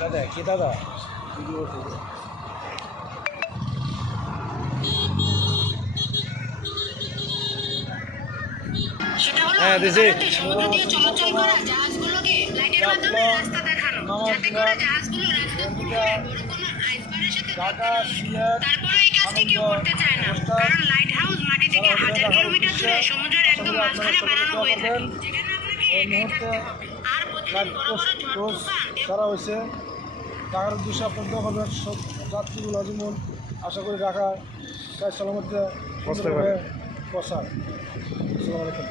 দাদা কি দাদা হ্যাঁ দিছি সমুদ্র দিয়ে চলাচল করা জাহাজগুলোকে লাইটের মাধ্যমে রাস্তা দেখানো যাতে করে জাহাজগুলো রাস্তা পুরো বড় কোনো আইসবারের সাথে তারপরে এই কাজটি কেউ করতে চায় না কারণ লাইট হাউস মাটি থেকে 1000 কিলোমিটার দূরে সমুদ্রের একদম মাঝখানে বানানো হয়ে থাকে যেখানে আপনাকে একাই থাকতে হবে আর প্রতিদিন বড় বড় ঝড় তুফান করা হয়েছে টাকার উদ্দেশ্যে আপনার দখলের সব যাত্রীগুলো যেমন আশা করি রাখা তাই সালামতে পৌঁছায়। আসসালামু আলাইকুম।